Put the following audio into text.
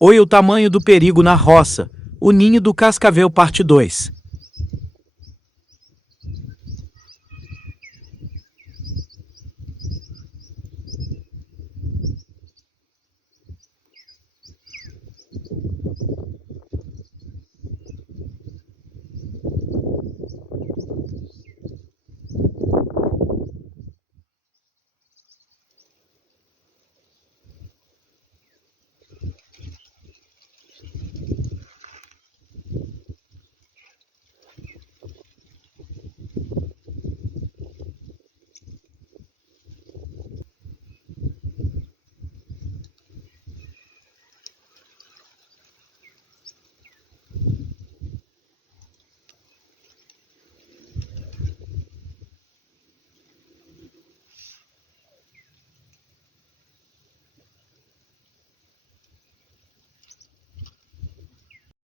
Oi, o tamanho do perigo na roça. O ninho do cascavel parte 2.